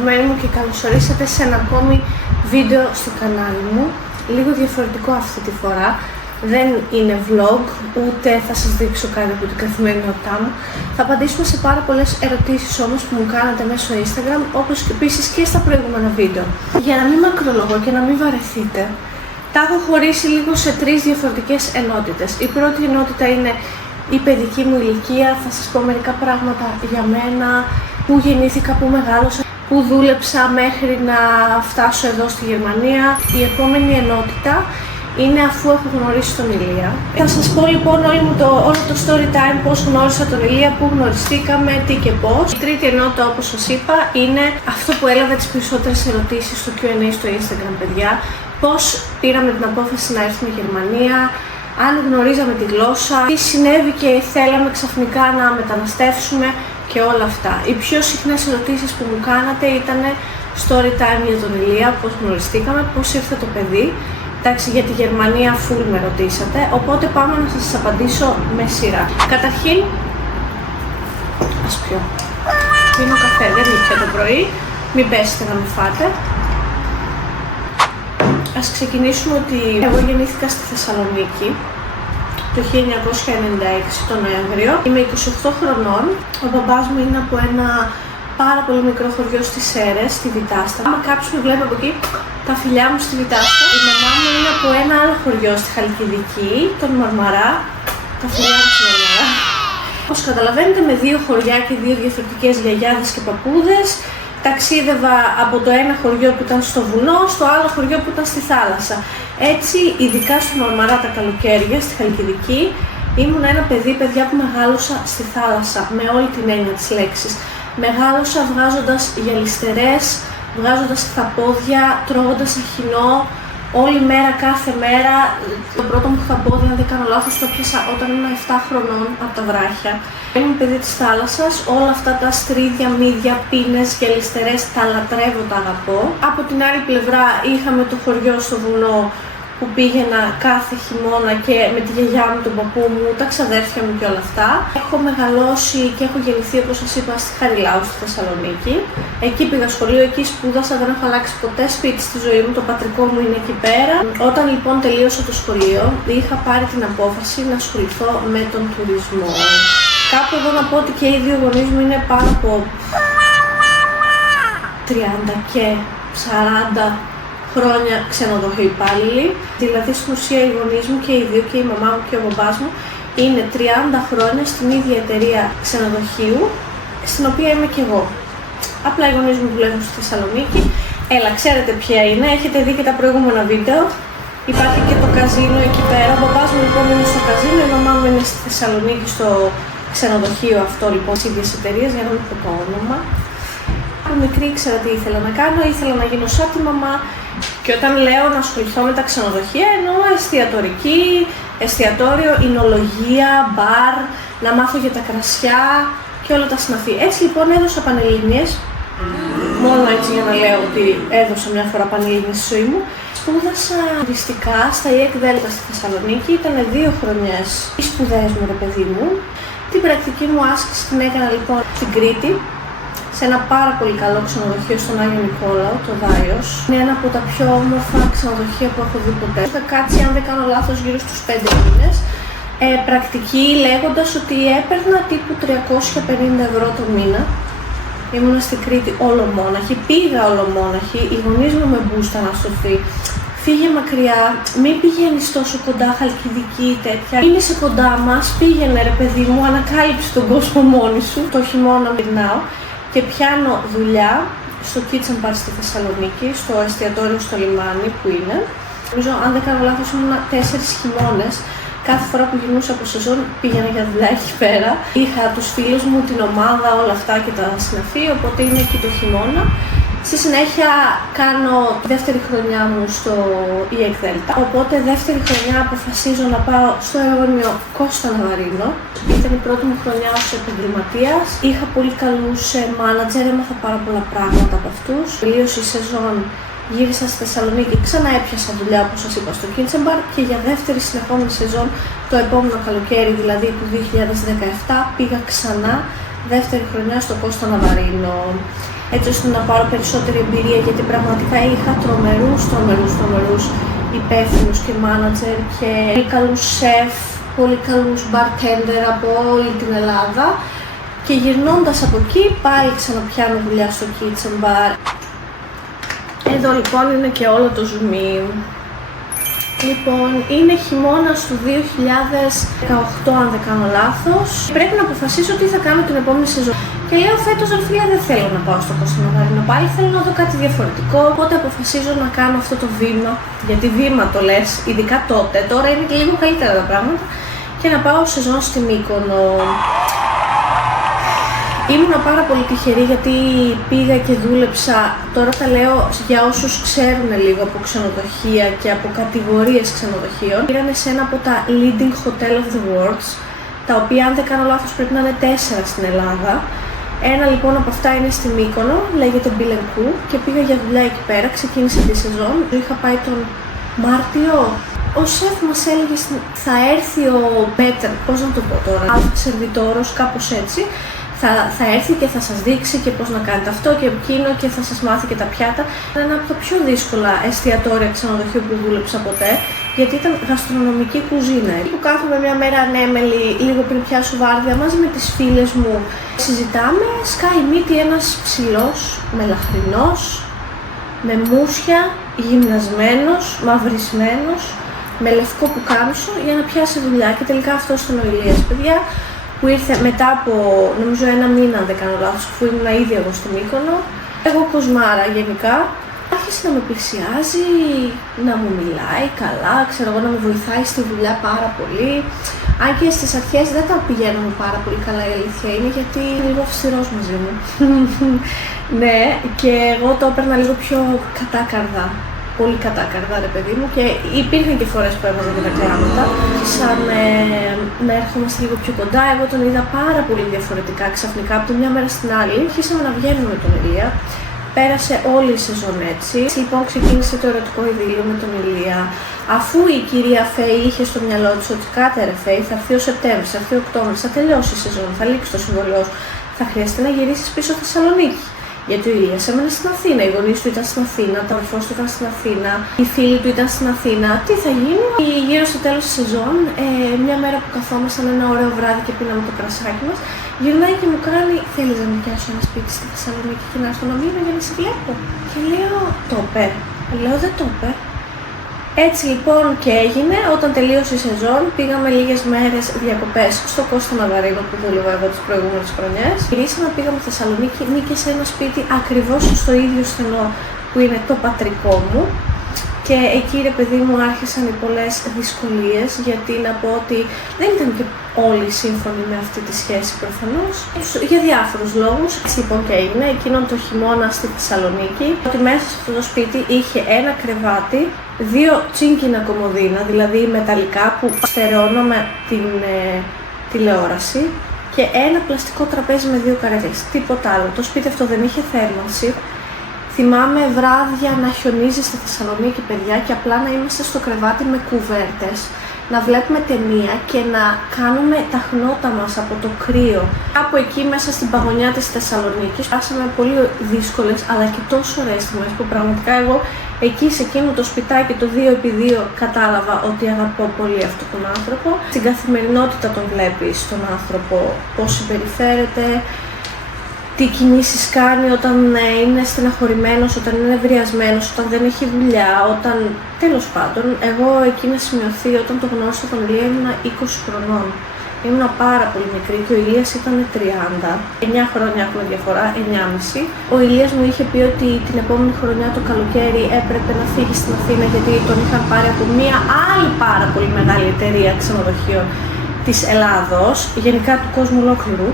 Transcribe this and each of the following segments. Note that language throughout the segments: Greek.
αγαπημένοι μου, και καλωσορίσατε σε ένα ακόμη βίντεο στο κανάλι μου. Λίγο διαφορετικό αυτή τη φορά. Δεν είναι vlog, ούτε θα σας δείξω κάτι από την καθημερινότητά μου. Θα απαντήσουμε σε πάρα πολλές ερωτήσεις όμως που μου κάνατε μέσω Instagram, όπως και επίσης και στα προηγούμενα βίντεο. Για να μην μακρολογώ και να μην βαρεθείτε, τα έχω χωρίσει λίγο σε τρεις διαφορετικές ενότητες. Η πρώτη ενότητα είναι η παιδική μου ηλικία, θα σας πω μερικά πράγματα για μένα, που γεννήθηκα, που μεγάλωσα, που δούλεψα μέχρι να φτάσω εδώ στη Γερμανία. Η επόμενη ενότητα είναι αφού έχω γνωρίσει τον Ηλία. Θα σας πω λοιπόν όλο το story time, πώς γνώρισα τον Ηλία, πού γνωριστήκαμε, τι και πώς. Η τρίτη ενότητα, όπως σας είπα, είναι αυτό που έλαβε τις περισσότερες ερωτήσεις στο Q&A στο Instagram, παιδιά. Πώς πήραμε την απόφαση να έρθουμε στη Γερμανία, αν γνωρίζαμε τη γλώσσα, τι συνέβη και θέλαμε ξαφνικά να μεταναστεύσουμε και όλα αυτά. Οι πιο συχνές ερωτήσεις που μου κάνατε ήταν story time για τον Ηλία, πώς γνωριστήκαμε, πώς ήρθε το παιδί. Εντάξει, για τη Γερμανία full με ρωτήσατε, οπότε πάμε να σας απαντήσω με σειρά. Καταρχήν, ας πιω. Πίνω καφέ, δεν ήπια το πρωί, μην πέσετε να με φάτε. Ας ξεκινήσουμε ότι εγώ γεννήθηκα στη Θεσσαλονίκη το 1996 τον Νοέμβριο. Είμαι 28 χρονών, ο μπαμπάς μου είναι από ένα πάρα πολύ μικρό χωριό στις Σέρρες, στη Βιτάστα. Άμα κάποιος με βλέπει από εκεί, τα φιλιά μου στη Βιτάστα. Η μαμά μου είναι από ένα άλλο χωριό στη Χαλκιδική, τον Μαρμαρά. Τα φιλιά μου στη Μαρμαρά. Όπως καταλαβαίνετε, με δύο χωριά και δύο διαφορετικές γιαγιάδες και παππούδες, ταξίδευα από το ένα χωριό που ήταν στο βουνό, στο άλλο χωριό που ήταν στη θάλασσα. Έτσι, ειδικά στο Μαρμαρά τα καλοκαίρια, στη Χαλκιδική, ήμουν ένα παιδί, παιδιά, που μεγάλωσα στη θάλασσα, με όλη την έννοια της λέξης. Μεγάλωσα βγάζοντας γυαλιστερές, βγάζοντας χταπόδια, τρώγοντας αχινό, όλη μέρα, κάθε μέρα. Το πρώτο μου χταπόδι, αν δεν κάνω λάθος, το πιάσα όταν ήμουν 7 χρονών από τα βράχια. Ήμουν παιδί της θάλασσας, όλα αυτά τα στρίδια, μύδια, πίνες, γυαλιστερές, τα λατρεύω, τα αγαπώ. Από την άλλη πλευρά είχαμε το χωριό στο βουνό, που πήγαινα κάθε χειμώνα και με τη γιαγιά μου, τον παππού μου, τα ξαδέρφια μου και όλα αυτά. Έχω μεγαλώσει και έχω γεννηθεί, όπως σας είπα, στη Χαριλάου, στη Θεσσαλονίκη. Εκεί πήγα σχολείο, εκεί σπούδασα, δεν έχω αλλάξει ποτέ σπίτι στη ζωή μου, το πατρικό μου είναι εκεί πέρα. Όταν λοιπόν τελείωσα το σχολείο, είχα πάρει την απόφαση να ασχοληθώ με τον τουρισμό. Κάπου εδώ να πω ότι και οι δύο γονείς μου είναι πάνω από 30 και 40 χρόνια ξενοδοχείο υπάλληλοι. Δηλαδή στην ουσία οι γονείς μου και οι δύο, και η μαμά μου και ο μπαμπάς μου, είναι 30 χρόνια στην ίδια εταιρεία ξενοδοχείου, στην οποία είμαι και εγώ. Απλά οι γονείς μου δουλεύουν στη Θεσσαλονίκη. Έλα, ξέρετε ποια είναι, έχετε δει και τα προηγούμενα βίντεο. Υπάρχει και το καζίνο εκεί πέρα. Ο μπαμπάς μου λοιπόν είναι στο καζίνο, η μαμά μου είναι στη Θεσσαλονίκη στο ξενοδοχείο αυτό λοιπόν της ίδιας εταιρείας, για να μην πω το όνομα. Από μικρή ήξερα τι ήθελα να κάνω, ήθελα να γίνω σαν τη μαμά. Και όταν λέω να ασχοληθώ με τα ξενοδοχεία, εννοώ εστιατόριο, εινολογία, μπαρ, να μάθω για τα κρασιά και όλα τα συναφή. Έτσι λοιπόν έδωσα πανελλήνιες, μόνο έτσι για να λέω ότι έδωσα μια φορά πανελλήνιες στη ζωή μου. Σπούδασα τουριστικά στα ΙΕΚ Δέλτα στη Θεσσαλονίκη, ήταν 2 χρονιές οι σπουδές μου, ρε παιδί μου. Την πρακτική μου άσκηση την έκανα λοιπόν στην Κρήτη, σε ένα πάρα πολύ καλό ξενοδοχείο στον Άγιο Νικόλαο, το Δάιος. Είναι ένα από τα πιο όμορφα ξενοδοχεία που έχω δει ποτέ. Είχα κάτσει, αν δεν κάνω λάθος, γύρω στους 5 μήνες. Πρακτική λέγοντας ότι έπαιρνα τύπου 350 ευρώ το μήνα. Ήμουνα στην Κρήτη ολομόναχη, πήγα ολομόναχη, οι γονείς μου με μπούσταν να σωθεί. Φύγε μακριά, μην πηγαίνεις τόσο κοντά, Χαλκιδική ή τέτοια. Είσαι κοντά μας, πήγαινε ρε παιδί μου, ανακάλυψε τον κόσμο μόνη σου. Το χειμώνα μυρνάω και πιάνω δουλειά στο Kitchen Bar στη Θεσσαλονίκη, στο εστιατόριο στο λιμάνι που είναι. Νομίζω, αν δεν κάνω λάθος, ήμουν 4 χειμώνες. Κάθε φορά που γυρνούσα από σεζόν πήγαινα για δουλειά εκεί πέρα. Είχα τους φίλους μου, την ομάδα, όλα αυτά και τα συναφή, οπότε είναι εκεί το χειμώνα. Στη συνέχεια κάνω τη δεύτερη χρονιά μου στο ΙΕΚ Δέλτα. Οπότε δεύτερη χρονιά αποφασίζω να πάω στο Αιώνιο Κώστα Ναβαρίνο. Ήταν η πρώτη μου χρονιά ως επαγγελματίας. Είχα πολύ καλούς μάνατζερ, έμαθα πάρα πολλά πράγματα από αυτούς. Τελείωσε η σεζόν, γύρισα στη Θεσσαλονίκη, ξανά έπιασα δουλειά, όπως σας είπα, στο Kitchen Bar, και για δεύτερη συνεχόμενη σεζόν το επόμενο καλοκαίρι, δηλαδή του 2017, πήγα ξανά δεύτερη χρονιά στο Κώστα Ναβαρίνο. έτσι ώστε να πάρω περισσότερη εμπειρία, γιατί πραγματικά είχα τρομερούς υπεύθυνους και μάνατζερ και πολύ καλούς σεφ, πολύ καλούς bartender από όλη την Ελλάδα. Και γυρνώντας από εκεί πάλι ξαναπιάνω δουλειά στο kitchen bar. Εδώ λοιπόν είναι και όλο το ζουμί. Λοιπόν, είναι χειμώνας του 2018 αν δεν κάνω λάθος. Πρέπει να αποφασίσω τι θα κάνω την επόμενη σεζόν. Και λέω φέτος ρε φίλια δεν θέλω να πάω στο Κώστα Μαυρίνο πάλι, θέλω να δω κάτι διαφορετικό. Οπότε αποφασίζω να κάνω αυτό το βήμα, γιατί βήμα το λες, ειδικά τότε, τώρα είναι και λίγο καλύτερα τα πράγματα. Και να πάω σεζόν στη Μύκονο. Ήμουνα πάρα πολύ τυχερή γιατί πήγα και δούλεψα, τώρα τα λέω για όσους ξέρουν λίγο από ξενοδοχεία και από κατηγορίες ξενοδοχείων. Πήρανε σε ένα από τα leading hotel of the world, τα οποία αν δεν κάνω λάθος πρέπει να είναι 4 στην Ελλάδα. Ένα λοιπόν από αυτά είναι στη Μύκονο, λέγεται Μπιλενκού και πήγα για δουλειά εκεί πέρα, ξεκίνησε τη σεζόν. Είχα πάει τον Μάρτιο. Ο σεφ μας έλεγε θα έρθει ο Πέτερ, πώς να το πω τώρα, σερβιτόρος, κάπως έτσι. Θα έρθει και θα σας δείξει και πώς να κάνετε αυτό και εκείνο και θα σας μάθει και τα πιάτα. Ήταν ένα από τα πιο δύσκολα εστιατόρια ξενοδοχείου που δούλεψα ποτέ, γιατί ήταν γαστρονομική κουζίνα. Που κάθομαι μια μέρα ανέμελη, λίγο πριν πιάσω βάρδια, μαζί με τις φίλες μου. Συζητάμε, σκάει μύτη ένας ψηλός, μελαχρινός, με μουσια, γυμνασμένος, μαυρισμένος, με λευκό πουκάμισο για να πιάσει δουλειά και τελικά αυτός ήταν ο Ηλίας, παιδιά. Που ήρθε μετά από νομίζω 1 μήνα, αν δεν κάνω λάθος, αφού ήμουν ήδη εγώ στο Μύκονο. Εγώ κοσμάρα γενικά. Άρχισε να με πλησιάζει, να μου μιλάει καλά, ξέρω εγώ, να με βοηθάει στη δουλειά πάρα πολύ. Αν και στις αρχές δεν τα πηγαίνουμε πάρα πολύ καλά, η αλήθεια είναι, γιατί είναι λίγο αυστηρός μαζί μου. Ναι, και εγώ το έπαιρνα λίγο πιο κατάκαρδα. Πολύ κατάκαρδα ρε παιδί μου, και υπήρχαν και φορές που έβαζα και τα κλάματα. Σαν να έρχομαστε λίγο πιο κοντά, εγώ τον είδα πάρα πολύ διαφορετικά ξαφνικά από τη μια μέρα στην άλλη. Αρχίσαμε να βγαίνουμε με τον Ηλία, πέρασε όλη η σεζόν έτσι. Λοιπόν ξεκίνησε το ερωτικό ειδήλιο με τον Ηλία. Αφού η κυρία Φέη είχε στο μυαλό της ότι κάτσε Φέη, θα έρθει ο Σεπτέμβρης, θα έρθει ο Οκτώβρης, θα τελειώσει η σεζόν, θα λήξει το συμβολιό σου, θα χρειαστεί να γυρίσεις πίσω στη Θεσσαλονίκη. Γιατί ο Ηλίας έμενε στην Αθήνα, οι γονείς του ήταν στην Αθήνα, τα αδερφός του ήταν στην Αθήνα, οι φίλοι του ήταν στην Αθήνα. Τι θα γίνει? Γύρω στο τέλος της σεζόν, μια μέρα που καθόμασταν ένα ωραίο βράδυ και πίναμε το κρασάκι μας, γυρνάει και μου κάνει: θέλεις να νοικιάσω ένα σπίτι στη Θεσσαλονίκη και να έρθω να μείνω για να σε βλέπω? Και λέω: το είπε. Λέω: δεν το είπε. Έτσι λοιπόν και έγινε. Όταν τελείωσε η σεζόν, πήγαμε λίγες μέρες διακοπές στο Κώστα Μαυρίνο που δούλευα εγώ τις προηγούμενες χρονιές. Γυρίσαμε, πήγαμε στη Θεσσαλονίκη, νίκησε ένα σπίτι ακριβώς στο ίδιο στενό που είναι το πατρικό μου. Και εκεί ρε παιδί μου άρχισαν οι πολλές δυσκολίες, γιατί να πω ότι δεν ήταν και όλοι σύμφωνοι με αυτή τη σχέση προφανώς, για διάφορους λόγους. Έτσι λοιπόν και έγινε εκείνον το χειμώνα στη Θεσσαλονίκη, ότι μέσα σε αυτό το σπίτι είχε ένα κρεβάτι, 2 τσίγκινα κομμωδίνα, δηλαδή μεταλλικά που στερεώναμε την τηλεόραση, και ένα πλαστικό τραπέζι με 2 καρέκλες, τίποτα άλλο. Το σπίτι αυτό δεν είχε θέρμανση. Θυμάμαι βράδια να χιονίζει στη Θεσσαλονίκη, παιδιά, και απλά να είμαστε στο κρεβάτι με κουβέρτες, να βλέπουμε ταινία και να κάνουμε τα χνότα μας από το κρύο. Από εκεί μέσα στην παγωνιά της Θεσσαλονίκης πάσαμε πολύ δύσκολες αλλά και τόσο ωραίες στιγμές που πραγματικά εγώ εκεί σε εκείνο το σπιτάκι το 2x2 κατάλαβα ότι αγαπώ πολύ αυτόν τον άνθρωπο. Στην καθημερινότητα τον βλέπεις τον άνθρωπο, πώς συμπεριφέρεται, τι κινήσεις κάνει όταν είναι στεναχωρημένος, όταν είναι ευριασμένος, όταν δεν έχει δουλειά, όταν... Τέλος πάντων, εγώ εκείνη σημειωθεί όταν το γνώρισα τον Ηλία ήμουνα 20 χρονών. Ήμουνα πάρα πολύ μικρή και ο Ηλίας ήταν 30. 9 χρόνια έχουμε διαφορά, 9,5. Ο Ηλίας μου είχε πει ότι την επόμενη χρονιά το καλοκαίρι έπρεπε να φύγει στην Αθήνα, γιατί τον είχαν πάρει από μια άλλη πάρα πολύ μεγάλη εταιρεία ξενοδοχείων της Ελλάδος, γενικά του κόσμου ολόκληρου.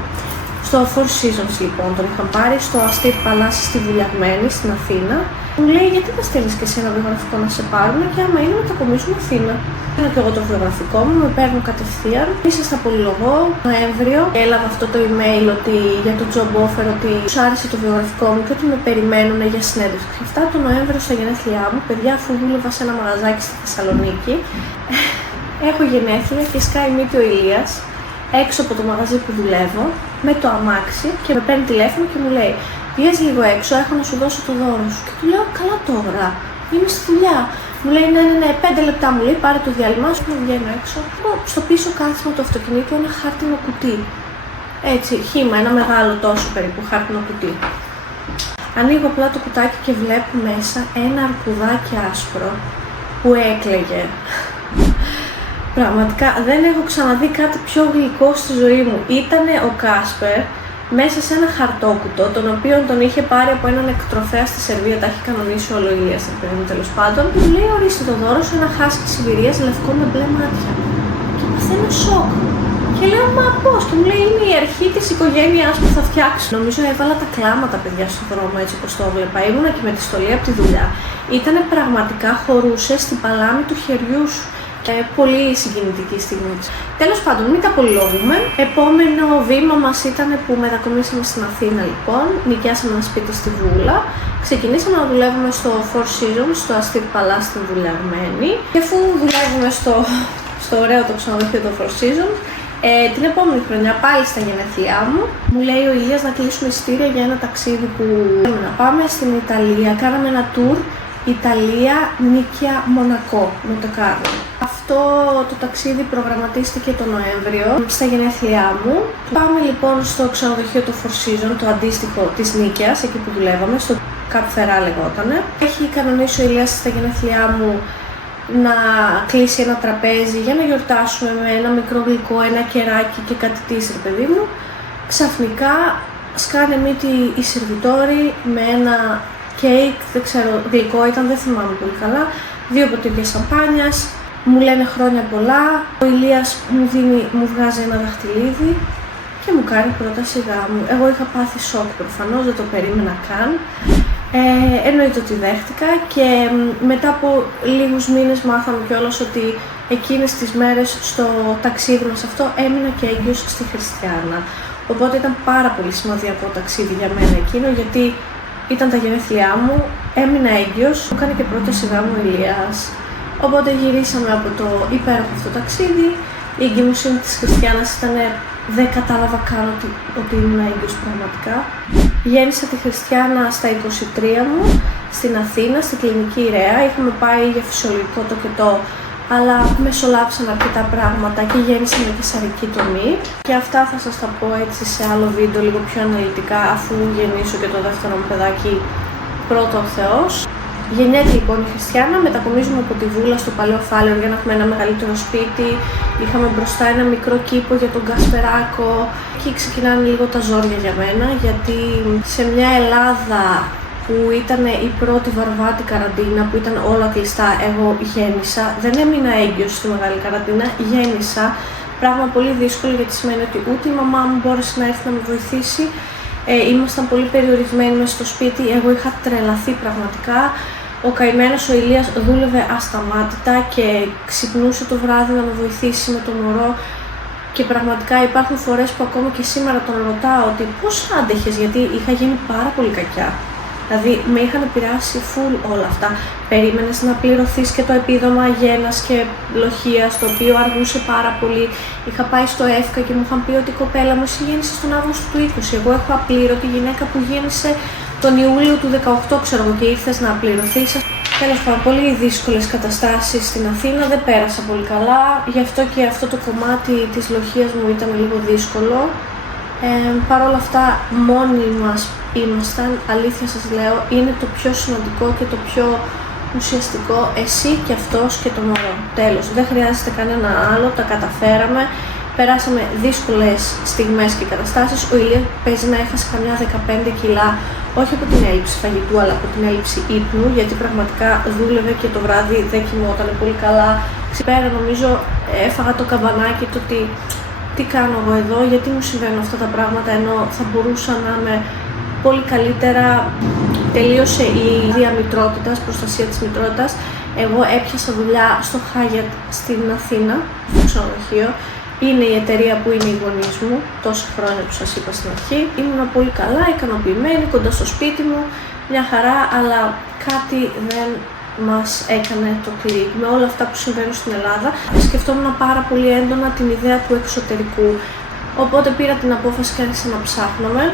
Στο Four Seasons λοιπόν τον είχαν πάρει, στο Αστήρ Παλάσι στη Βουλιαγμένη στην Αθήνα. Μου λέει: γιατί δεν στέλνεις και εσύ ένα βιογραφικό να σε πάρουν, και άμα είναι μετακομίσουμε Αθήνα. Παίρνω και εγώ το βιογραφικό μου, με παίρνουν κατευθείαν. Είσαι στα Πολυλογό, Νοέμβριο. Έλαβα αυτό το email ότι, για το job offer, ότι τους άρεσε το βιογραφικό μου και ότι με περιμένουν για συνέντευξη. Και αυτά το Νοέμβριο στα γενέθλιά μου, παιδιά, αφού δούλευα σε ένα μαγαζάκι στη Θεσσαλονίκη, έχω γενέθλια και σκάει μύτη ο Ηλίας έξω από το μαγαζί που δουλεύω με το αμάξι και με παίρνει τηλέφωνο και μου λέει: Βγες λίγο έξω, έχω να σου δώσω το δώρο σου. Και του λέω, καλά τώρα, είμαι στη δουλειά. Μου λέει, ναι, 5 λεπτά μου λέει, πάρε το διάλειμμα σου, να βγαίνω έξω. Έχω στο πίσω κάθισμα του αυτοκινήτου ένα χάρτινο κουτί. Έτσι, χύμα, ένα μεγάλο τόσο περίπου χάρτινο κουτί. Ανοίγω απλά το κουτάκι και βλέπω μέσα ένα αρκουδάκι άσπρο που έκλαιγε. Πραγματικά δεν έχω ξαναδεί κάτι πιο γλυκό στη ζωή μου. Ήτανε ο Κάσπερ μέσα σε ένα χαρτόκουτο, τον οποίο τον είχε πάρει από έναν εκτροφέα στη Σερβία, τα έχει κανονίσει όλο η Ηλίας, τέλος πάντων. Μου λέει, ορίστε το δώρο σου, ένα χάσκι Σιβηρίας λευκό με μπλε μάτια. Και παθαίνω σοκ. Και λέω, μα πώς? Και μου λέει, είναι η αρχή της οικογένειάς που θα φτιάξω. Νομίζω έβαλα τα κλάματα, παιδιά, στον δρόμο, έτσι όπως το έβλεπα. Ήμουνα και με τη στολή από τη δουλειά. Ήτανε πραγματικά, χωρούσε στην παλάμη του χεριού σου. Πολύ συγκινητική στιγμή. Τέλος πάντων, μην τα πολυλογούμε. Επόμενο βήμα μας ήταν που μετακομίσαμε στην Αθήνα, λοιπόν. Νοικιάσαμε ένα σπίτι στη Βούλα. Ξεκινήσαμε να δουλεύουμε στο Four Seasons, στο Αστήρ Παλά στην Βούλα Αρμένη. Και αφού δουλεύουμε στο ωραίο το ξενοδοχείο του Four Seasons, την επόμενη χρονιά, πάλι στα γενέθλιά μου, μου λέει ο Ηλίας να κλείσουμε εισιτήρια για ένα ταξίδι που θέλουμε να πάμε στην Ιταλία. Κάναμε ένα tour Ιταλία, Νίκαια, Μονακό, Μοντεκάρλο. Αυτό το ταξίδι προγραμματίστηκε το Νοέμβριο στα γενέθλιά μου. Πάμε λοιπόν στο ξενοδοχείο του Four Seasons, το αντίστοιχο της Νίκαιας, εκεί που δουλεύαμε, στο Cap Ferrat λεγότανε. Έχει κανονίσει ο Ηλίας στα γενέθλιά μου να κλείσει ένα τραπέζι για να γιορτάσουμε με ένα μικρό γλυκό, ένα κεράκι και κάτι τίσερ, παιδί μου. Ξαφνικά σκάνε μύτη οι σερβιτόροι με ένα κέικ, δεν ξέρω, γλυκό ήταν, δεν θυμάμαι πολύ καλά, 2 ποτήρια σαμπάνιας, μου λένε χρόνια πολλά, ο Ηλίας μου βγάζει ένα δαχτυλίδι και μου κάνει πρόταση γάμου. Εγώ είχα πάθει σοκ προφανώς, δεν το περίμενα καν. Εννοείται ότι δέχτηκα και μετά από λίγους μήνες μάθαμε κιόλας ότι εκείνες τις μέρες στο ταξίδι μας αυτό έμεινα και έγκυος στη Χριστιάνα. Οπότε ήταν πάρα πολύ σημαντικό ταξίδι για μένα εκείνο, γιατί ήταν τα γενέθλιά μου, έμεινα έγκυος, μου έκανε και πρόταση γάμου ο Ηλίας. Οπότε γυρίσαμε από το υπέροχο αυτό ταξίδι. Η εγκυμοσύνη της Χριστιάνας ήταν, δεν κατάλαβα καν ότι ήμουν έγκυος πραγματικά. Γέννησα τη Χριστιάνα στα 23 μου, στην Αθήνα, στην κλινική Ηρέα. Είχαμε πάει για φυσιολογικό τοκετό, αλλά μεσολάβησαν αρκετά πράγματα και γέννησα με καισαρική τομή. Και αυτά θα σας τα πω έτσι σε άλλο βίντεο, λίγο πιο αναλυτικά, αφού γεννήσω και το δεύτερο μου παιδάκι, πρώτο ο Θεός. Γεννιέται λοιπόν η Χριστιάνα, μετακομίζουμε από τη Βούλα στο Παλαιό Φάλαιρο για να έχουμε ένα μεγαλύτερο σπίτι. Είχαμε μπροστά ένα μικρό κήπο για τον Κασπεράκο. Εκεί ξεκινάνε λίγο τα ζόρια για μένα, γιατί σε μια Ελλάδα που ήταν η πρώτη βαρβάτη καραντίνα, που ήταν όλα κλειστά, εγώ γέννησα. Δεν έμεινα έγκυος στη μεγάλη καραντίνα, γέννησα. Πράγμα πολύ δύσκολο, γιατί σημαίνει ότι ούτε η μαμά μου μπόρεσε να έρθει να με βοηθήσει. Ήμασταν πολύ περιορισμένοι μέσα στο σπίτι, εγώ είχα τρελαθεί πραγματικά. Ο καημένος ο Ηλίας δούλευε ασταμάτητα και ξυπνούσε το βράδυ να με βοηθήσει με το μωρό. Και πραγματικά υπάρχουν φορές που ακόμα και σήμερα τον ρωτάω ότι πώς άντεχες, γιατί είχα γίνει πάρα πολύ κακιά. Δηλαδή με είχαν επηρεάσει full όλα αυτά. Περίμενες να πληρωθείς και το επίδομα γένας και λοχείας, το οποίο αργούσε πάρα πολύ. Είχα πάει στο ΕΦΚΑ και μου είχαν πει ότι η κοπέλα μου εσύ γέννησε τον Αύγουστο του 20. Εγώ έχω απλήρωτη γυναίκα που γέννησε τον Ιούλιο του 18, ξέρω εγώ, και ήρθες να πληρωθείς. Τέλος πάντων, πολύ δύσκολες καταστάσεις στην Αθήνα, δεν πέρασα πολύ καλά. Γι' αυτό και αυτό το κομμάτι της λοχείας μου ήταν λίγο δύσκολο. Παρ' όλα αυτά, μόνοι μας ήμασταν, αλήθεια σας λέω, είναι το πιο σημαντικό και το πιο ουσιαστικό, εσύ και αυτός και το μωρό. Τέλος, δεν χρειάζεται κανένα άλλο, τα καταφέραμε, περάσαμε δύσκολες στιγμές και καταστάσεις. Ο Ηλίας παίζει να έχασε καμιά 15 κιλά, όχι από την έλλειψη φαγητού, αλλά από την έλλειψη ύπνου, γιατί πραγματικά δούλευε και το βράδυ δεν κοιμόταν πολύ καλά. Ξυπέρα νομίζω έφαγα το καμπανάκι το ότι τι κάνω εγώ εδώ, γιατί μου συμβαίνουν αυτά τα πράγματα, ενώ θα μπορούσα να είμαι πολύ καλύτερα. Τελείωσε η διαμητρότητας, προστασία της μητρότητας. Εγώ έπιασα δουλειά στο Hyatt στην Αθήνα, στο ξενοδοχείο. Είναι η εταιρεία που είναι οι γονείς μου, τόσα χρόνια που σας είπα στην αρχή. Ήμουν πολύ καλά, ικανοποιημένη, κοντά στο σπίτι μου, μια χαρά, αλλά κάτι δεν μας έκανε το κλικ. Με όλα αυτά που συμβαίνουν στην Ελλάδα, σκεφτόμουν πάρα πολύ έντονα την ιδέα του εξωτερικού. Οπότε πήρα την απόφαση και άρχισα να ψάχνομαι.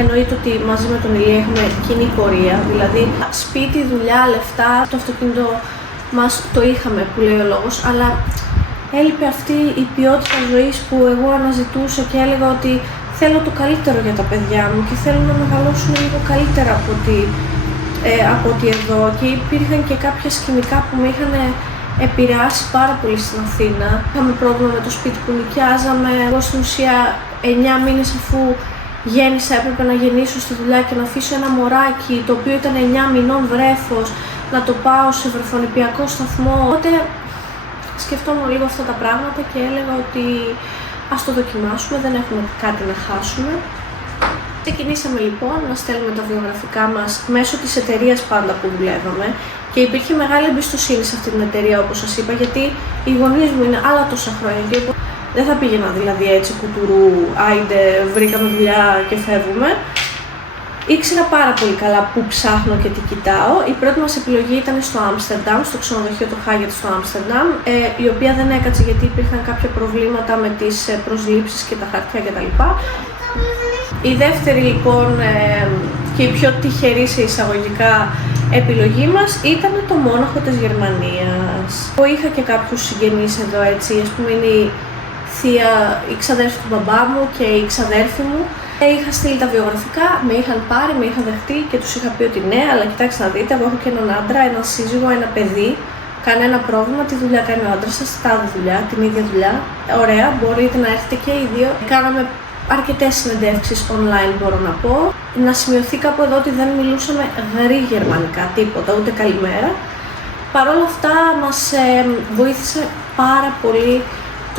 εννοείται ότι μαζί με τον Ηλία έχουμε κοινή πορεία, δηλαδή σπίτι, δουλειά, λεφτά, το αυτοκίνητο μας το είχαμε που λέει ο λόγος, αλλά έλειπε αυτή η ποιότητα ζωής που εγώ αναζητούσα και έλεγα ότι θέλω το καλύτερο για τα παιδιά μου και θέλω να μεγαλώσουν λίγο καλύτερα από ότι εδώ, και υπήρχαν και κάποια σκηνικά που με είχαν επηρεάσει πάρα πολύ στην Αθήνα. Είχαμε πρόβλημα με το σπίτι που νοικιάζαμε. Εγώ στην ουσία 9 μήνες αφού γέννησα έπρεπε να γεννήσω στη δουλειά και να αφήσω ένα μωράκι το οποίο ήταν 9 μηνών βρέφος, να το πάω σε βρεφονηπιακό σταθμό. Οπότε σκεφτόμουν λίγο αυτά τα πράγματα και έλεγα ότι ας το δοκιμάσουμε, δεν έχουμε κάτι να χάσουμε. Ξεκινήσαμε λοιπόν να στέλνουμε τα βιογραφικά μας μέσω της εταιρείας πάντα που δουλεύαμε και υπήρχε μεγάλη εμπιστοσύνη σε αυτή την εταιρεία, όπως σας είπα, γιατί οι γονείς μου είναι άλλα τόσα χρόνια και δεν θα πήγαινα δηλαδή έτσι κουτουρού, άιντε βρήκαμε δουλειά και φεύγουμε. Ήξερα πάρα πολύ καλά πού ψάχνω και τι κοιτάω. Η πρώτη μας επιλογή ήταν στο Άμστερνταμ, στο ξενοδοχείο το Hyatt στο Άμστερνταμ, η οποία δεν έκατσε γιατί υπήρχαν κάποια προβλήματα με τις προσλήψεις και τα χαρτιά κτλ. Η δεύτερη λοιπόν και η πιο τυχερή σε εισαγωγικά επιλογή μας ήταν το Μόναχο της Γερμανίας. Εγώ είχα και κάποιους συγγενείς εδώ έτσι, ας πούμε είναι η ξαδέρφη του μπαμπά μου και η ξαδέρφη μου. Είχα στείλει τα βιογραφικά, με είχαν πάρει, με είχαν δεχτεί και τους είχα πει ότι ναι, αλλά κοιτάξτε να δείτε, εγώ έχω και έναν άντρα, έναν σύζυγο, ένα παιδί, κανένα πρόβλημα, τη δουλειά κάνει ο άντρας σας, τάδε δουλειά, την ίδια δουλειά. Ωραία, μπορείτε να έρθετε και οι δύο. Κάναμε αρκετές συνεντεύξεις online, μπορώ να πω. Να σημειωθεί κάπου εδώ ότι δεν μιλούσαμε γερμανικά, τίποτα, ούτε καλημέρα. Παρ' όλα αυτά μας βοήθησε πάρα πολύ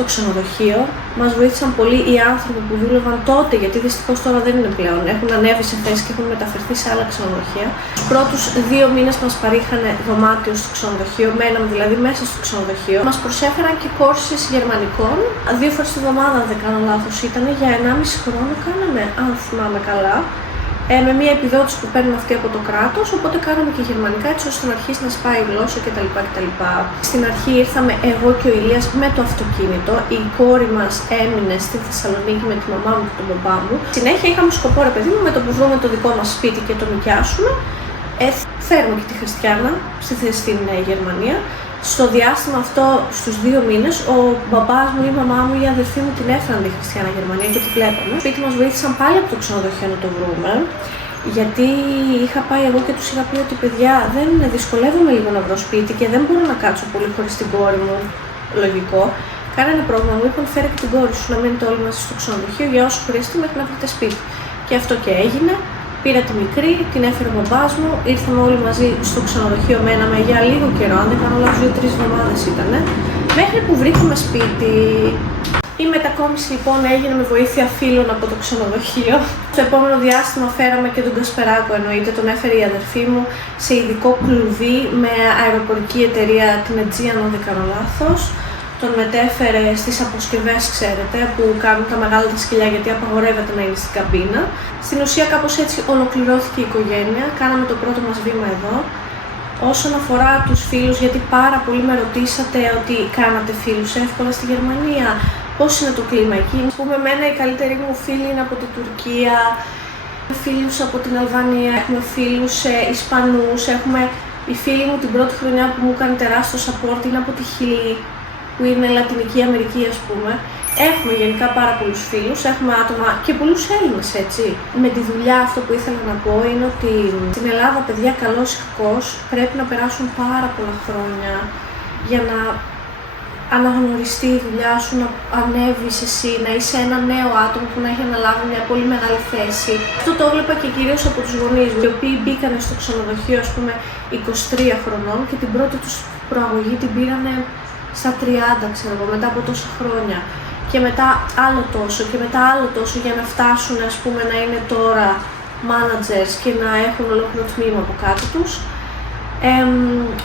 το ξενοδοχείο, μας βοήθησαν πολύ οι άνθρωποι που δούλευαν τότε, γιατί δυστυχώς τώρα δεν είναι πλέον. Έχουν ανέβει σε θέση και έχουν μεταφερθεί σε άλλα ξενοδοχεία. Τους πρώτους 2 μήνες μας παρήχανε δωμάτιο στο ξενοδοχείο, μέναμε δηλαδή μέσα στο ξενοδοχείο. Μας προσέφεραν και courses γερμανικών, 2 φορές τη εβδομάδα, αν δεν κάνω λάθος, ήταν για 1,5 χρόνο κάναμε, αν θυμάμαι καλά. Με μια επιδότηση που παίρνουν αυτοί από το κράτος, οπότε κάναμε και γερμανικά έτσι ώστε να αρχίσει να σπάει η γλώσσα κτλ. Στην αρχή ήρθαμε εγώ και ο Ηλίας με το αυτοκίνητο, η κόρη μας έμεινε στη Θεσσαλονίκη με τη μαμά μου και τον μπαμπά μου. Συνέχεια είχαμε σκοπό, ρε παιδί μου, με το που βρούμε το δικό μας σπίτι και το νοικιάσουμε, φέρουμε και τη Χριστιάνα στην Γερμανία. Στο διάστημα αυτό, στους 2 μήνες, ο μπαμπάς μου, η μαμά μου, η αδερφή μου την έφεραν τη Χριστιάνα Γερμανία και τη βλέπαμε. Στο σπίτι μας βοήθησαν πάλι από το ξενοδοχείο να το βρούμε, γιατί είχα πάει εγώ και τους είχα πει ότι παιδιά δεν δυσκολεύομαι λίγο να βρω σπίτι και δεν μπορώ να κάτσω πολύ χωρίς την κόρη μου. Λογικό. Κανένα πρόβλημα, μου είπαν φέρε και την κόρη σου να μείνετε όλοι μαζί στο ξενοδοχείο για όσο χρειαστεί μέχρι να βρείτε σπίτι. Και αυτό και έγινε. Πήρα τη μικρή, την έφερε ο μπαμπάς μου, ήρθαμε όλοι μαζί στο ξενοδοχείο, μέναμε για λίγο καιρό, αν δεν κάνω λάθος 2-3 εβδομάδες ήτανε, μέχρι που βρήκαμε σπίτι. Η μετακόμιση λοιπόν έγινε με βοήθεια φίλων από το ξενοδοχείο. Στο επόμενο διάστημα φέραμε και τον Κασπεράκο, εννοείται, τον έφερε η αδερφή μου σε ειδικό κλουβί με αεροπορική εταιρεία, την Aegean, αν δεν κάνω λάθος. Τον μετέφερε στις αποσκευές, ξέρετε, που κάνουν τα μεγάλα τα σκυλιά γιατί απαγορεύεται να είναι στην καμπίνα. Στην ουσία κάπως έτσι ολοκληρώθηκε η οικογένεια, κάναμε το πρώτο μας βήμα εδώ. Όσον αφορά τους φίλους, γιατί πάρα πολλοί με ρωτήσατε ότι κάνατε φίλους εύκολα στη Γερμανία, πώς είναι το κλίμα εκεί. Ας πούμε, εμένα η καλύτερη μου φίλη είναι από την Τουρκία, φίλους από την Αλβανία, έχουμε φίλους Ισπανούς, έχουμε η φίλη μου την πρώτη χρονιά που μου έκανε τεράστιο support είναι από τη Χιλή, που είναι Λατινική Αμερική, ας πούμε. Έχουμε γενικά πάρα πολλούς φίλους, έχουμε άτομα και πολλούς Έλληνες, έτσι. Με τη δουλειά αυτό που ήθελα να πω είναι ότι στην Ελλάδα, παιδιά, καλός ή κακός, πρέπει να περάσουν πάρα πολλά χρόνια για να αναγνωριστεί η δουλειά σου, να ανέβεις εσύ, να είσαι ένα νέο άτομο που να έχει αναλάβει μια πολύ μεγάλη θέση. Αυτό το έβλεπα και κυρίως από τους γονείς μου, οι οποίοι μπήκαν στο ξενοδοχείο, ας πούμε, 23 χρονών και την πρώτη τους προαγωγή την πήρανε στα 30, ξέρω εγώ, μετά από τόσα χρόνια. Και μετά άλλο τόσο και μετά άλλο τόσο για να φτάσουν, ας πούμε, να είναι τώρα managers και να έχουν ολόκληρο τμήμα από κάτω τους.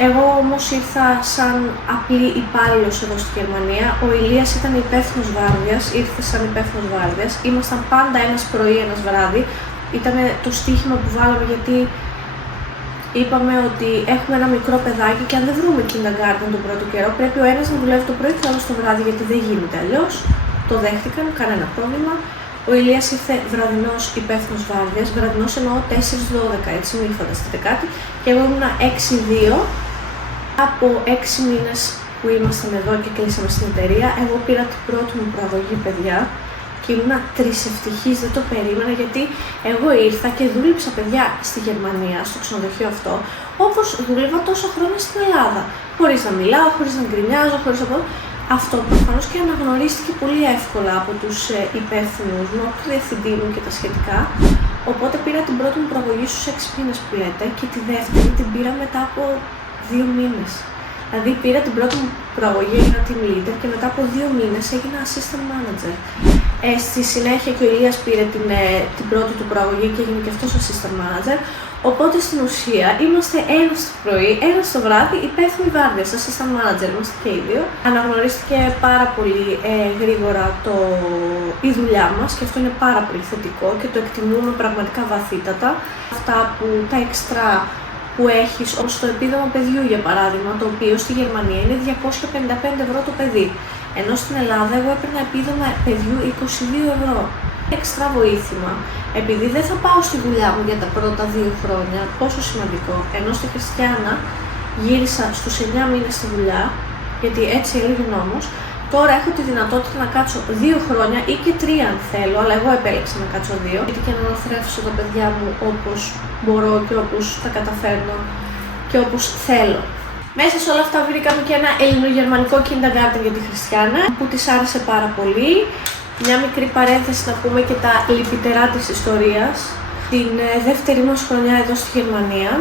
Εγώ όμως ήρθα σαν απλή υπάλληλος εδώ στη Γερμανία. Ο Ηλίας ήταν υπεύθυνος βάρδιας, ήρθε σαν υπεύθυνος βάρδιας. Ήμασταν πάντα ένας πρωί, ένας βράδυ. Ήταν το στοίχημα που βάλαμε γιατί είπαμε ότι έχουμε ένα μικρό παιδάκι και αν δεν βρούμε kindergarten τον πρώτο καιρό, πρέπει ο ένας να δουλεύει το πρωί και ο άλλος το βράδυ, γιατί δεν γίνεται αλλιώς. Το δέχτηκαν, κανένα πρόβλημα. Ο Ηλίας ήρθε βραδινός υπεύθυνος βάρδιας, βραδινός εννοώ 4-12, έτσι μην φανταστείτε κάτι, και εγώ ήμουνα 6-2. Από 6 μήνες που ήμασταν εδώ και κλείσαμε στην εταιρεία, εγώ πήρα την πρώτη μου προαγωγή, παιδιά, και ήμουνα τρισευτυχής, δεν το περίμενα, γιατί εγώ ήρθα και δούλεψα, παιδιά, στη Γερμανία, στο ξενοδοχείο αυτό, όπως δούλευα τόσα χρόνια στην Ελλάδα. Χωρίς να μιλάω, χωρίς να γκρινιάζω, χωρίς να πω. Αυτό προφανώς και αναγνωρίστηκε πολύ εύκολα από τους υπεύθυνους μου, από το διευθυντή μου και τα σχετικά. Οπότε πήρα την πρώτη μου προαγωγή στους 6 μήνες που λέτε και τη δεύτερη την πήρα μετά από 2 μήνες. Δηλαδή πήρα την πρώτη μου προαγωγή, έγινα team leader και μετά από 2 μήνες έγινα assistant manager. Στη συνέχεια και ο Ηλίας πήρε την πρώτη του προαγωγή και έγινε και αυτός assistant manager. Οπότε στην ουσία είμαστε ένας το πρωί, ένας το βράδυ, υπεύθυνοι βάρδιας, assistant manager, είμαστε και οι δύο. Αναγνωρίστηκε πάρα πολύ γρήγορα η δουλειά μας και αυτό είναι πάρα πολύ θετικό και το εκτιμούμε πραγματικά βαθύτατα. Αυτά που τα εξτρά που έχεις, όπως το επίδομα παιδιού για παράδειγμα, το οποίο στη Γερμανία είναι 255 ευρώ το παιδί. Ενώ στην Ελλάδα εγώ έπαιρνα επίδομα παιδιού 22 ευρώ. Εξτρά βοήθημα. Επειδή δεν θα πάω στη δουλειά μου για τα πρώτα 2 χρόνια, πόσο σημαντικό, ενώ στη Χριστιάνα γύρισα στους 9 μήνες στη δουλειά, γιατί έτσι έλεγε ο νόμος, τώρα έχω τη δυνατότητα να κάτσω 2 χρόνια ή και 3 αν θέλω, αλλά εγώ επέλεξα να κάτσω 2, γιατί και να αναθρέψω τα παιδιά μου όπως μπορώ και όπως τα καταφέρνω και όπως θέλω. Μέσα σε όλα αυτά βρήκαμε και ένα ελληνογερμανικό kindergarten για τη Χριστιάνα, που της άρεσε πάρα πολύ. Μια μικρή παρένθεση να πούμε και τα λυπητερά της ιστορίας. Την δεύτερη μας χρονιά εδώ στη Γερμανία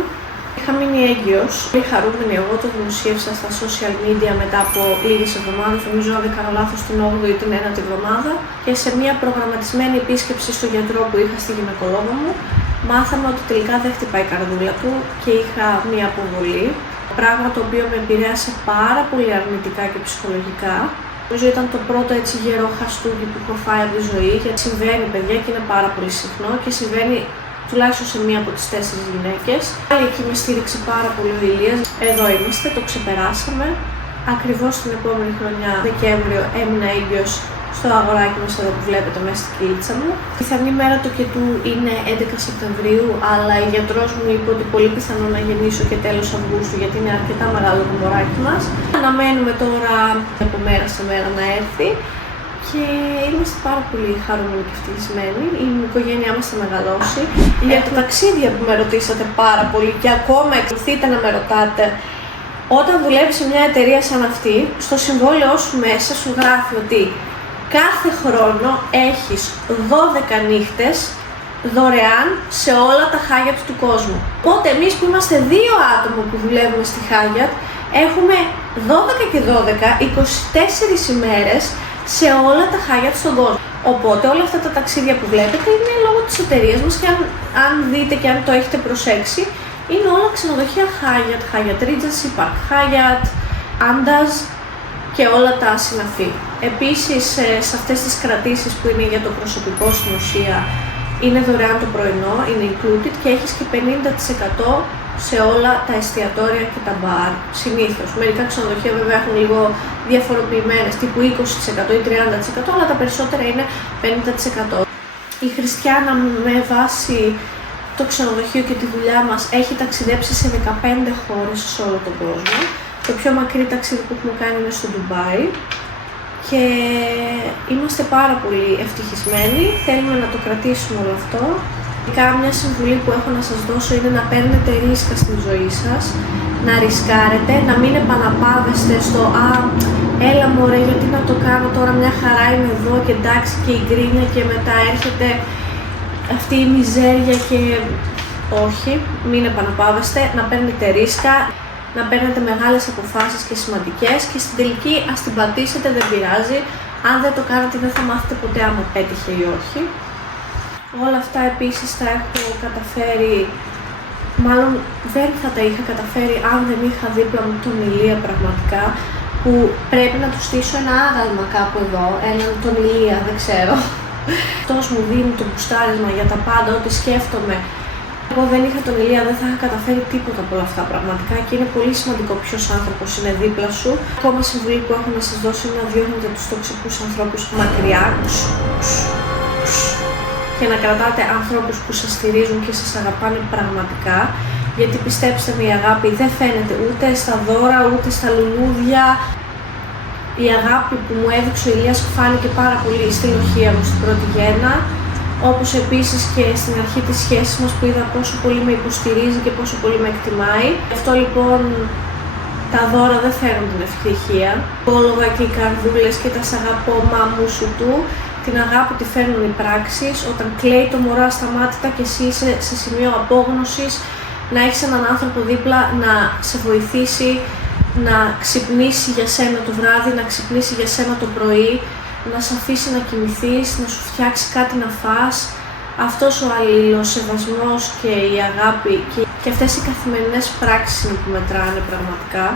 είχα μείνει έγκυος. Πολύ χαρούμενη, εγώ το δημοσίευσα στα social media μετά από λίγες εβδομάδες, νομίζω αν δεν κάνω λάθος την 8η ή την 9η εβδομάδα, και σε μια προγραμματισμένη επίσκεψη στο γιατρό που είχα στη γυναικολόγο μου, μάθαμε ότι τελικά δεν χτυπάει η καρδούλα του και είχα μια αποβολή. Πράγμα το οποίο με επηρέασε πάρα πολύ αρνητικά και ψυχολογικά. Νομίζω ήταν το πρώτο έτσι γερό χαστούκι που έχω φάει από τη ζωή, γιατί συμβαίνει, παιδιά, και είναι πάρα πολύ συχνό και συμβαίνει τουλάχιστον σε μία από τις 4 γυναίκες. Πάλι εκεί με στήριξε πάρα πολύ ο Ηλίας. Εδώ είμαστε, το ξεπεράσαμε. Ακριβώς την επόμενη χρονιά, Δεκέμβριο, έμεινα έγκυος στο αγοράκι μας εδώ που βλέπετε μέσα στην κυλίτσα μου. Η πιθανή μέρα του κετού είναι 11 Σεπτεμβρίου, αλλά η γιατρός μου είπε ότι πολύ πιθανό να γεννήσω και τέλος Αυγούστου, γιατί είναι αρκετά μεγάλο το μωράκι μας. Αναμένουμε τώρα από μέρα σε μέρα να έρθει και είμαστε πάρα πολύ χαρούμενοι και ευτυχισμένοι. Η οικογένειά μας θα μεγαλώσει. Για τα ταξίδια που με ρωτήσατε πάρα πολύ και ακόμα εξακολουθείτε να με ρωτάτε, όταν δουλεύεις σε μια εταιρεία σαν αυτή, στο συμβόλαιό σου μέσα σου γράφει ότι κάθε χρόνο έχεις 12 νύχτες δωρεάν σε όλα τα Hyatt του κόσμου. Οπότε εμείς που είμαστε 2 άτομα που δουλεύουμε στη Hyatt, έχουμε 12 και 12, 24 ημέρες σε όλα τα Hyatt στον κόσμο. Οπότε όλα αυτά τα ταξίδια που βλέπετε είναι λόγω της εταιρείας μας και αν δείτε και αν το έχετε προσέξει, είναι όλα ξενοδοχεία Hyatt, Hyatt Regency Park, Hyatt, Andaz και όλα τα συναφή. Επίσης, σε αυτές τις κρατήσεις που είναι για το προσωπικό στην ουσία, είναι δωρεάν το πρωινό, είναι included και έχεις και 50% σε όλα τα εστιατόρια και τα μπαρ, συνήθως. Μερικά ξενοδοχεία βέβαια έχουν λίγο διαφοροποιημένες, τύπου 20% ή 30%, αλλά τα περισσότερα είναι 50%. Η Χριστιάνα με βάση το ξενοδοχείο και τη δουλειά μας έχει ταξιδέψει σε 15 χώρες σε όλο τον κόσμο. Το πιο μακρύ ταξίδι που έχουμε κάνει είναι στο Ντουμπάι και είμαστε πάρα πολύ ευτυχισμένοι, θέλουμε να το κρατήσουμε όλο αυτό. Μια συμβουλή που έχω να σας δώσω είναι να παίρνετε ρίσκα στη ζωή σας, να ρισκάρετε, να μην επαναπάβεστε στο «Α, έλα μωρέ, γιατί να το κάνω τώρα, μια χαρά είμαι εδώ και εντάξει» και η γκρίνια και μετά έρχεται αυτή η μιζέρια και όχι, μην επαναπάβεστε, να παίρνετε ρίσκα, να παίρνετε μεγάλες αποφάσεις και σημαντικές και στην τελική ας την πατήσετε, δεν πειράζει. Αν δεν το κάνετε δεν θα μάθετε ποτέ αν πέτυχε ή όχι. Όλα αυτά επίσης τα έχω καταφέρει, μάλλον δεν θα τα είχα καταφέρει αν δεν είχα δίπλα μου τον Ηλία πραγματικά, που πρέπει να του στήσω ένα άγαλμα κάπου εδώ, τον Ηλία, δεν ξέρω. Αυτός μου δίνει το μπουστάρισμα για τα πάντα, ό,τι σκέφτομαι. Εγώ δεν είχα τον Ηλία, δεν θα είχα καταφέρει τίποτα από όλα αυτά πραγματικά και είναι πολύ σημαντικό ποιος άνθρωπος είναι δίπλα σου. Ακόμα συμβουλή που έχω να σας δώσω είναι να διώχνετε τους τοξικούς ανθρώπους μακριά. και να κρατάτε ανθρώπους που σας στηρίζουν και σας αγαπάνε πραγματικά, γιατί πιστέψτε με, η αγάπη δεν φαίνεται ούτε στα δώρα, ούτε στα λουλούδια. Η αγάπη που μου έδειξε ο Ηλίας φάνηκε πάρα πολύ στη λοχεία μου στην πρώτη γέννα, όπως επίσης και στην αρχή της σχέσης μας που είδα πόσο πολύ με υποστηρίζει και πόσο πολύ με εκτιμάει. Γι' αυτό λοιπόν τα δώρα δεν φέρνουν την ευτυχία. Όλογα και οι καρδούλες και τα σ' αγαπώ μάμου σου του, την αγάπη τη φέρνουν οι πράξεις. Όταν κλαίει το μωρό ασταμάτητα και εσύ είσαι σε σημείο απόγνωσης, να έχεις έναν άνθρωπο δίπλα να σε βοηθήσει, να ξυπνήσει για σένα το βράδυ, να ξυπνήσει για σένα το πρωί, να σε αφήσει να κοιμηθείς, να σου φτιάξει κάτι να φας. Αυτός ο αλληλοσεβασμός και η αγάπη και αυτές οι καθημερινές πράξεις είναι που μετράνε πραγματικά.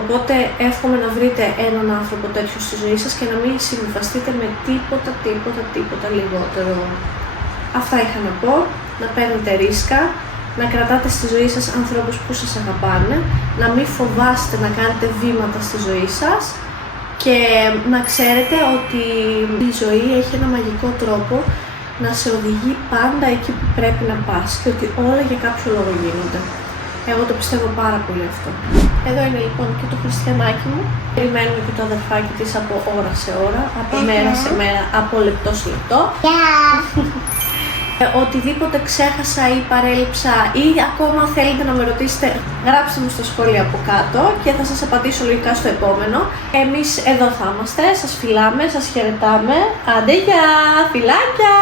Οπότε εύχομαι να βρείτε έναν άνθρωπο τέτοιο στη ζωή σας και να μην συμβιβαστείτε με τίποτα λιγότερο. Αυτά είχα να πω, να παίρνετε ρίσκα, να κρατάτε στη ζωή σας ανθρώπους που σας αγαπάνε, να μην φοβάστε να κάνετε βήματα στη ζωή σας και να ξέρετε ότι η ζωή έχει ένα μαγικό τρόπο να σε οδηγεί πάντα εκεί που πρέπει να πας και ότι όλα για κάποιο λόγο γίνονται. Εγώ το πιστεύω πάρα πολύ αυτό. Εδώ είναι λοιπόν και το Χριστιανάκι μου. Περιμένουμε και το αδερφάκι της από ώρα σε ώρα, από μέρα σε μέρα, από λεπτό σε λεπτό. Οτιδήποτε ξέχασα ή παρέλειψα ή ακόμα θέλετε να με ρωτήσετε, γράψτε μου στα σχόλια από κάτω και θα σας απαντήσω λογικά στο επόμενο. Εμείς εδώ θα είμαστε, σας φιλάμε, σας χαιρετάμε. Άντε γεια, φιλάκια!